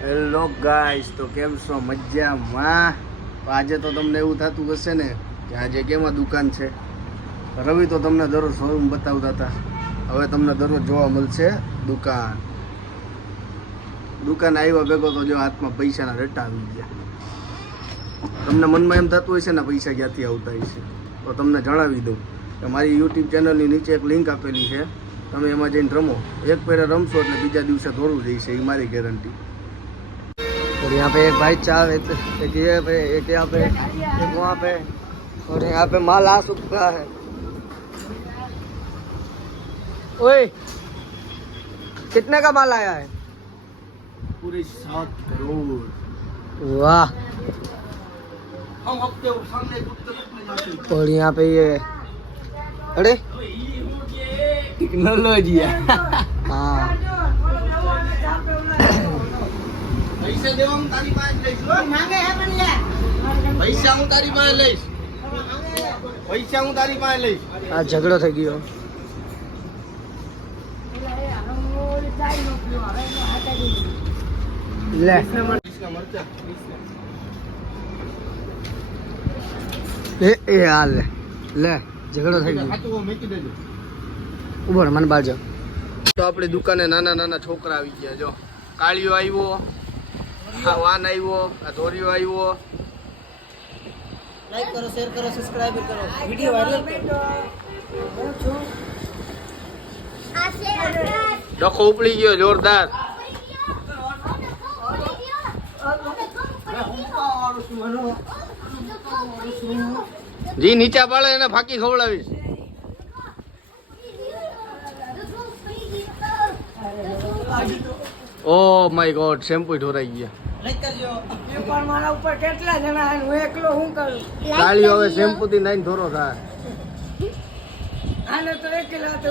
Hello guys તો કેમ છો? મજામાં? આજે તો તમને એવું થતું હશે ને કે આજે કેમાં દુકાન છે? રવિ તો તમને દરરોજ શોરૂમ બતાવતા હતા. હવે તમને દરરોજ જોવા મળશે દુકાન. દુકાન આવ્યા ભેગો તો જો હાથમાં પૈસાના રટા આવી ગયા. તમને મનમાં એમ થતું હોય છે ને પૈસા ક્યાંથી આવતા છે તો તમને જણાવી દઉં કે મારી યુટ્યુબ ચેનલની નીચે એક લિંક આપેલી છે. તમે એમાં જઈને રમો. એક પેરે રમશો એટલે બીજા દિવસે દોડવું જઈશે એ મારી ગેરંટી और यहाँ पे एक भाई चाय एक ये पे एक यहाँ पे एक वहाँ पे और यहाँ पे माल आ चुका है। ओए कितने का माल आया है? पूरे सात करोड़। वाह। हम हफ़्ते सामने और यहाँ पे ये अरे। टेक्नोलॉजी है। हाँ। પૈસા દેવા હું તારી પાસે લઈશ પૈસા હું તારી પાસે લઈશ. પૈસા હું તારી પાસે લઈશ. આ ઝઘડો થઈ ગયો. લે. એ એ હા લે. લે ઝઘડો થઈ ગયો. ઊભો મને બાજુ તો આપણી દુકાને નાના નાના છોકરા આવી ગયા જો. કાળિયો આવ્યો. આ વાન આવ્યો આ ધોરિયો આવ્યો લાઈક કરો શેર કરો સબસ્ક્રાઇબ કરો. વિડિયો વાયરલ કરો. ડખો ઉપડી ગયો જોરદાર. જી નીચા પાડે એને ફાકી ખવડાવીશ. ઓ માય ગોડ શેમ્પુ ઢોરાઈ ગયા. પણ મારા ઉપર કેટલા જણા હું એકલો હું કરું? હવે શેમ્પુ થી નાઈને ધોરો થાય. આને તો એકલા તો